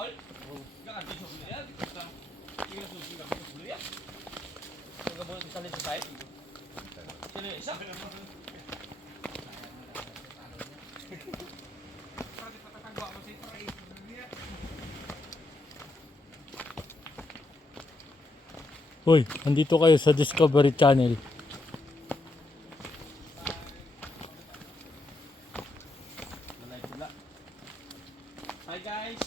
Uy, andito kayo sa Discovery Channel. Hi guys!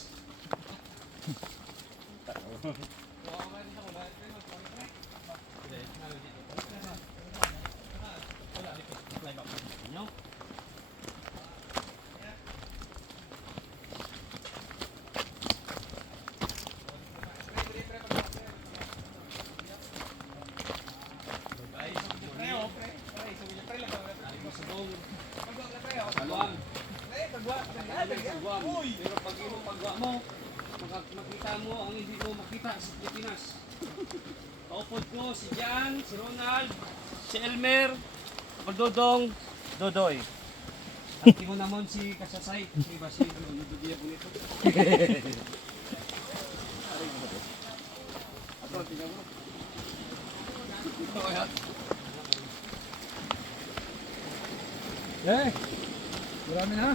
Pero pag yung pagwa mo, makita mo ang hindi mo makita sa Pilipinas. Kaupod ko si Jan, si Ronald, si Elmer, Dodong, Dodoy. Tanti mo naman si Kasasay, si Basil, Dodoy po nito. Ato, tingnan mo. Ito kaya. Marami na.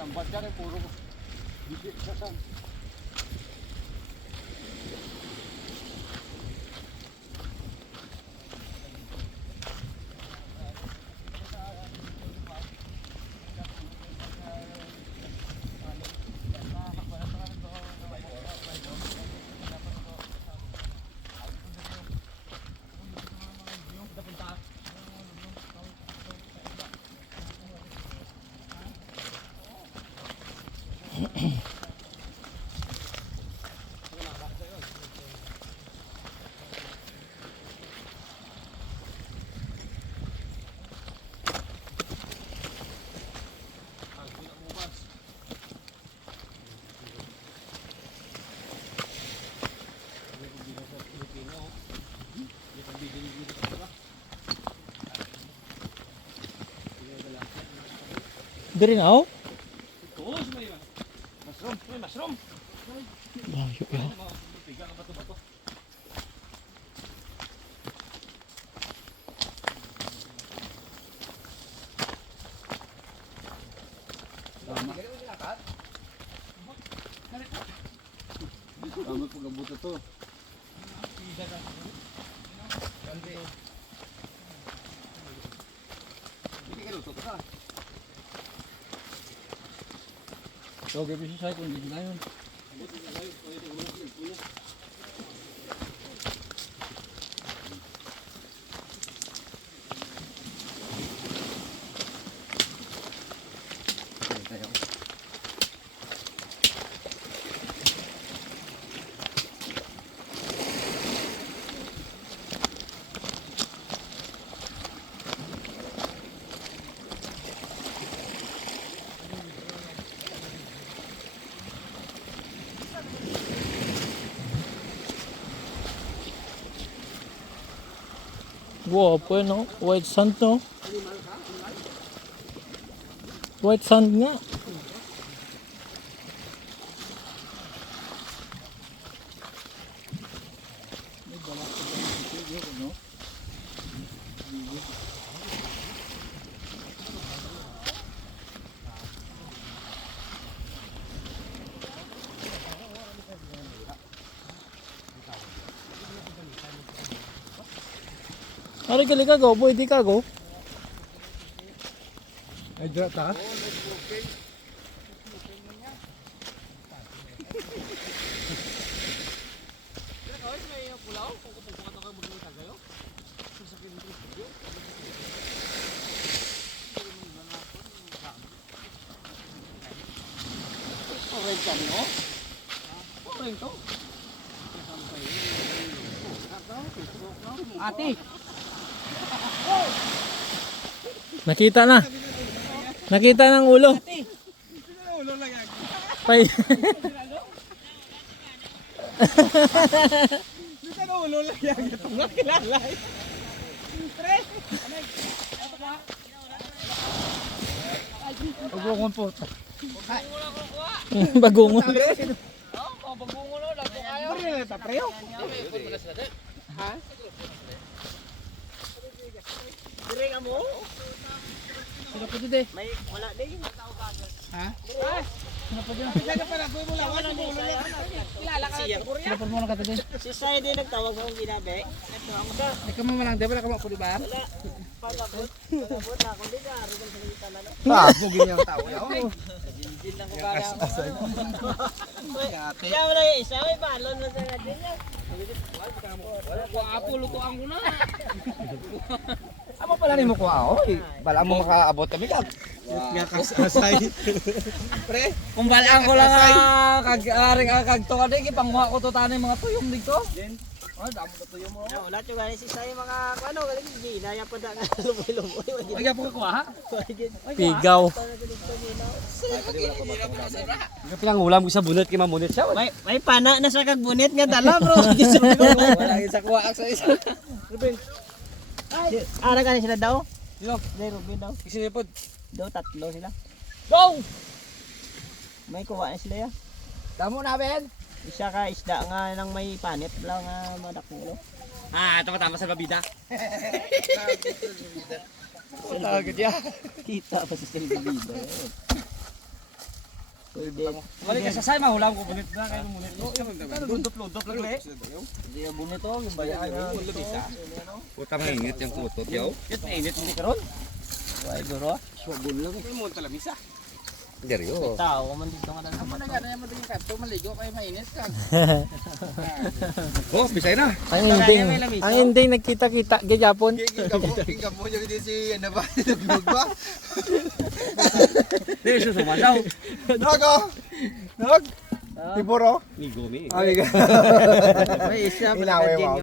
Lambat yan puro bibit sa san. Dari na ako? Oo, sumay ba? Mushroom, may mushroom. Layo ya. Tiga ka bato-bato. Tama po gabuto to. Hindi ka luto ka. So, gabi siya kung hindi na yun. Wow, po no? White sand no? White sand nga. Ari gali ka go, pwede ka go. Ay, dra ta. Orange kami, oh. Orange to. Ate. Nakita na. Nakita ng ulo. Ulo lang yan. Pay. Dito na ulo lang yan. Itong nakilala. Ugong po. Bagungon. Oh, bagungulo lang to kayo. Pre, ta preo. Ha? Dire ka mo? Sino po dito? May wala din. Ha? Sino po din? Kaya pala ko mo lang. Wala mo ulo lang. Kilala ka. Sino po mo lang kata din? Si Sai din nagtawag sa akong ginabi. Ito ako sa Ikaw mo lang, di ba ka mo di ba? wala. Pagabot. Pagabot na ako din. Ari ko sa kita na no. Ah, bugin yang tao yaw. Din lang ko kaya ako. Kaya wala yung isa. May balon na sa natin yan. Wala ko apo lutuan ko na. Amo pala nimo ko oy. Bala mo makaabot kami kag. Nga kasasay. Pre, Kung balaan ko lang kag aring kag to kadi ipangwa ko to tanay mga tuyong dito. oh, damo to tuyo mo. Wala to gani si Sai mga ano galing ginaya pa da lumoy-lumoy. Ay, gapo ko ha. Pigaw. Pinangulam ko sa bunot kay mamunit siya. May pana na sa kagbunit nga dala bro. Wala sa kuha sa isa. Ara ka sila daw? Sino? May Ruby daw. Isinipod. Daw tatlo sila. Go! May kuha na sila ya. Damo na ben. Isa ka isda nga nang may panit lang nga madakulo. Ah, tama sa babida. Tawag dia. Kita pa sa silbi dito. Pwede. Balik ka sa say mahulam ko bunit na kay munit. Lodop lang le. Hindi yung bunit to, yung bayaan nga. Utang init yung kutot yaw. Yun mainit hindi karon. Ay guro. Subon lang. May mo talamisa. Deryo. Tao man dito nga Amo na gana mo din kanto maligo kay mainit ka. Oh, bisay na. Ang ending. Ang ending nagkita-kita gyapon. Tingnan mo yung si ano ba? Nagblog ba? Dili siya sumandaw. Nago. Nag. Tiburo. Migo mi. Ay, May isa Inawe mo.